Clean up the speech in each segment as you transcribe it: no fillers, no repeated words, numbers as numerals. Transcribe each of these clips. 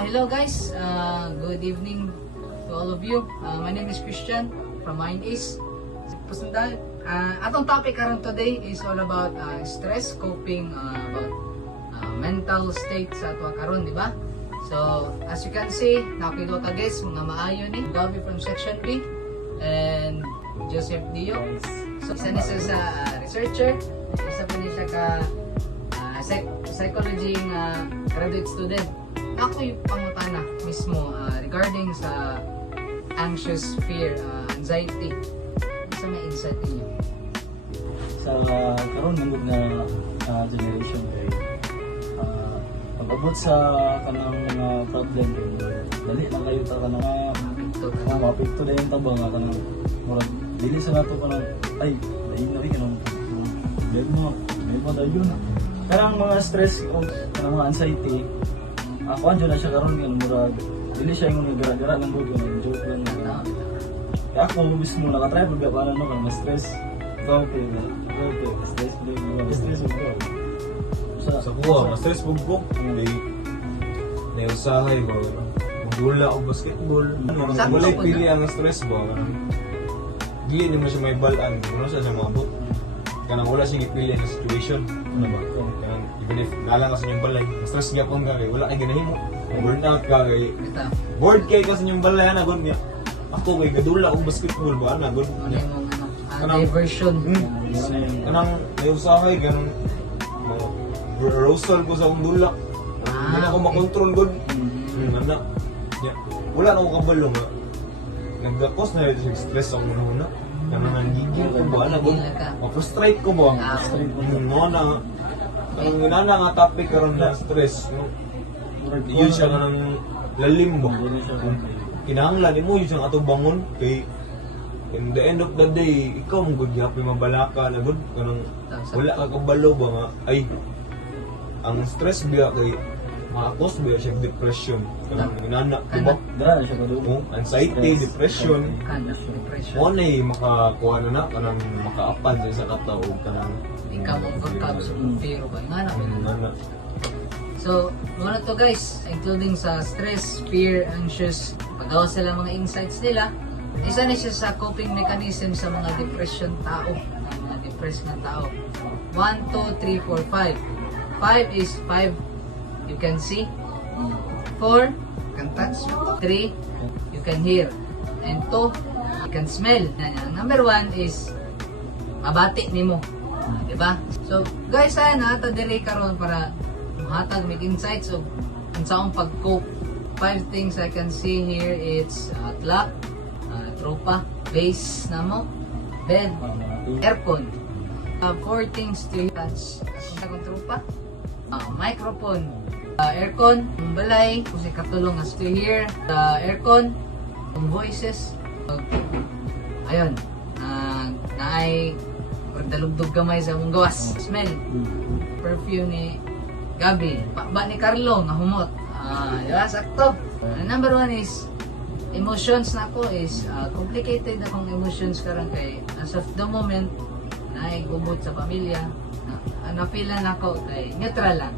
Hello guys, good evening to all of you. My name is Christian from MindAce. Pasundal, atong topic karon today is all about stress, coping, about mental state sa ato karon, di ba? So, as you can see, nakilota guys, mga maayo ni Gabi from Section B and Joseph Dio. So, isa ni siya sa researcher, isa pa ni siya ka psychology graduate student. Ako yung pangutana mismo regarding sa anxious, fear, anxiety. Sa may insight niyo? Sa karon nangod nga generation kay pag-abot sa kanang mga problem dali lang kayo ta kanang mapikto na yung tabang nga kanang murag dili sa nato kanang ay dahil na rin kanang problema dayon karang mga stress o kanang mga anxiety ako anjo na siya karon nga murag dili siya yung nagara-gara ng bugo ng joke lang na kaya ako mismo nakatry pag paano no kanang stress okay stress ko sa kuha, ma-stress po ko. Naiusahay ba? Magula o basketball. Wala pili ang stress ba? Dili naman siya may balaan. Ano siya siya mabot? Kanang wala siya ipili sa situation. Ano ba? Kanang even if nalang ka sa inyong balay, stress nga po nga kay wala kay ganahimo. Burnout ka kay bored kay ka sa inyong balay na gud niya. Ako kay gadula og basketball ba na gud. Kanang diversion. Kanang naiusahay ganun. Arousal ko sa akong dula. Hindi na ako makontrol god. Ano? Wala na akong kabalo nga. Nagdakos na rin stress ako muna. Nanangigil ko ba? Ma-frustrate ko ba? No na. Ang ginana nga topic karon na stress. Yun siya nga ng lalim ba? Kinahanglan mo yun siyang ato bangon. Kay in the end of the day, ikaw mong good yapi mabalaka na good. Kanang wala ka kabalo ba nga? Ay, ang stress biya kay makakos biya siya depression kanang inana diba dara siya kadugo anxiety depression mo na makakuha na kanang makaapan sa isa ka tao kanang ikaw overcome sa fear ba nga. So, mga to guys, including sa stress, fear, anxious, pagawa sila mga insights nila. Isa na siya sa coping mechanism sa mga depression tao, mga depressed na tao. 1, 2, 3, 4, 5. 5 is 5 you can see, 4 you can touch, 3 you can hear, and 2 you can smell. Number 1 is mabati nimo, diba? So guys, nata dire karon para mahatag mig insights of unsaong pag-cope. 5 things I can see here. It's clock, tropa, base namo, bed, aircon. 4 things to touch akong tropa, microphone, aircon, balay, kung si katulong as to hear, aircon, voices, ayun, naay pagdalugdog gamay sa mong gawas, smell, perfume ni Gabi, ba ni Carlo, nga humot, diba, sakto. Number 1 is, emotions na ako is, complicated akong emotions karon kay, as of the moment, naay gubot sa pamilya, napilan ako kay neutral lang.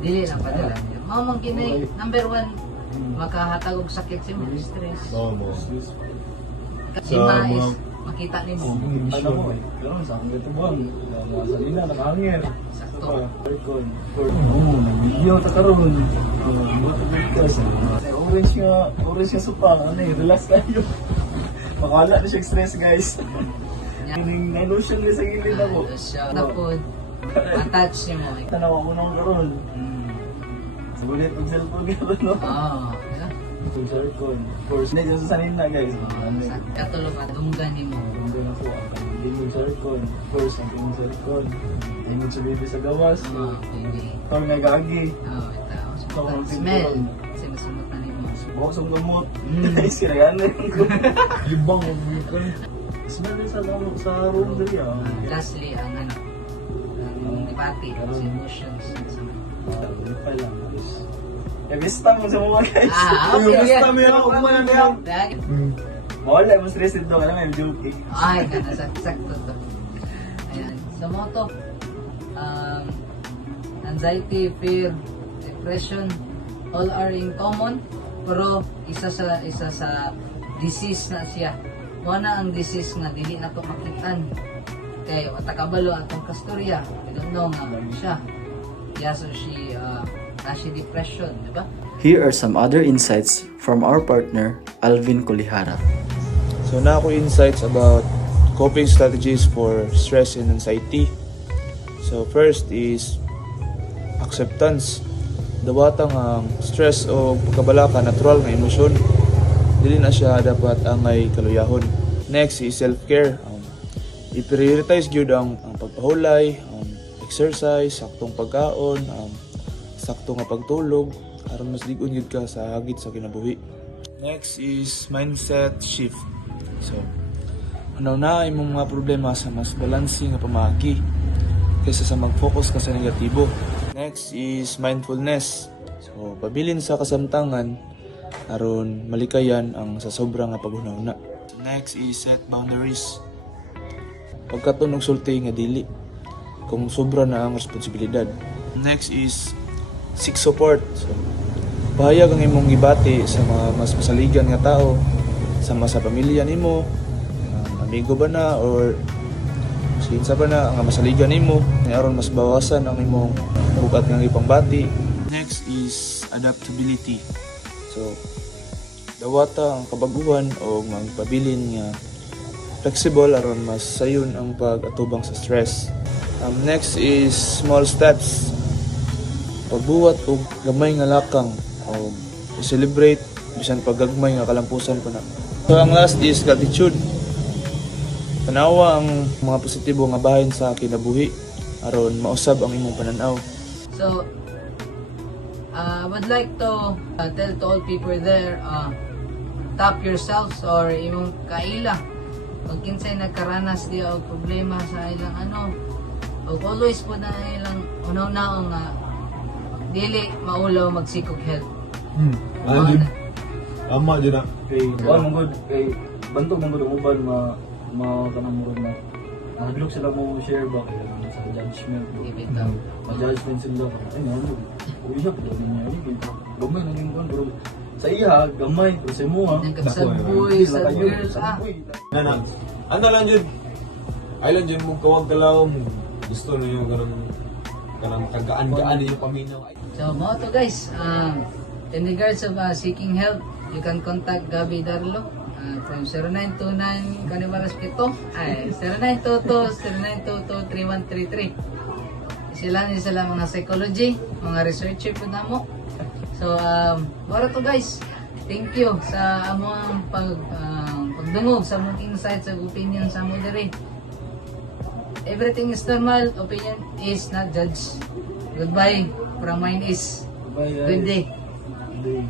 Dili lang padala. Mao man kini number 1 makahatag og sakit si mo stress. Kasi is makita nimo. ano mo karon sa ang gatubuan sa lina nakahangir Sakto. video ta karon orange nga supa ano relax tayo makawala na siya stress guys. Yung na-lotion sa gilid ako. Tapos, attach niyo mo. Tanaw ako nung karon. Sulit ang cellphone gano'n, no? Oo. Yung cellphone. Of course, hindi dyan sa sanina, guys. Katulog at dunggan niyo mo. Hindi na po ang yung cellphone. Of course, ang yung cellphone. Hindi mo sa baby sa gawas. Hindi. Ito nga gagi. Oo, ito. Smell. Sinusumot na niyo mo. Bukas ang gamot. Nice, kinaganan ko. Libang Smell din sa room dali, Lastly, ang dipati, sa emotions. Pa lang. Bista mo sa mga guys. Okay. Bista mo yan, umana na yan. Wala, mas stressed daw. Alam mo, yung joking. Ay, sakto to. Ayan. So, mo to, anxiety, fear, depression, all are in common, pero isa sa disease na siya. Muna ang disease nga dili na to makitan. Kay watakabalo atong kastorya, we don't know nga siya. Yes, or she depression, di ba? Here are some other insights from our partner, Alvin Kulihara. So na ako insights about coping strategies for stress and anxiety. So first is acceptance. Dawatang ang stress o pagkabalaka natural nga emosyon. Dili na siya dapat angay kaluyahon. Next is self-care. I-prioritize gyud ang pagpahulay, exercise, saktong pagkaon, saktong nga pagtulog aron mas lig-on gyud ka sa hagit sa kinabuhi. Next is mindset shift. So, na imong mga problema sa mas balanse nga pamagi kaysa sa mag-focus ka sa negatibo. Next is mindfulness. So, pabilin sa kasamtangan aron malikayan ang sa sobra nga paghunahuna. Next is set boundaries. Pagkatunog sulti nga dili kung sobra na ang responsibilidad. Next is seek support. So, bahayag ang imong gibati sa mga mas masaligan nga tao, sama sa pamilya nimo, amigo ba na or sinsa ba na ang masaligan nimo, aron mas bawasan ang imong bugat nga ipangbati. Next is adaptability. So, dawata ang kabaguhan o magpabilin nga flexible aron mas sayon ang pag-atubang sa stress. Next is small steps. Pagbuhat og gamay nga lakang o i-celebrate bisan paggagmay nga kalampusan pa na. So ang last is gratitude. Tanawa ang mga positibo nga bahin sa kinabuhi aron mausab ang imong pananaw. So, I would like to tell to all people there, tap yourselves or imong kaila. Kung kinsay nagkaranas diya og problema sa ilang o always po na ilang unaw-unaw nga dili maulaw magsikog help. Ano yun? Tama dyan na. Kay kuan mong good kay bantog mong good ang uban kanang murag na nahadlok sila mo share ba kay sa judgment. Ibitaw. Ma-judgment sila ay ano uy siya pud niya ni gamay na ning bro sa iya gamay pero sa mo ha Nagkasagboy sa girls Nana, ano lang yun? Ay lang yun, magkawag kalaw mo. Gusto na yung kanang kagaan-gaan yung paminaw. So, mga to guys, in regards of seeking help, you can contact Gabi Darlo from 0929 Canibaras Pito, 0922-3133. Sila mga psychology, mga researcher po na mo. So, para to guys, thank you sa among pagdungog sa among insights sa opinion sa mo diri. Everything is normal, opinion is not judged. Goodbye from mine is. Bye guys. Good day. Good day.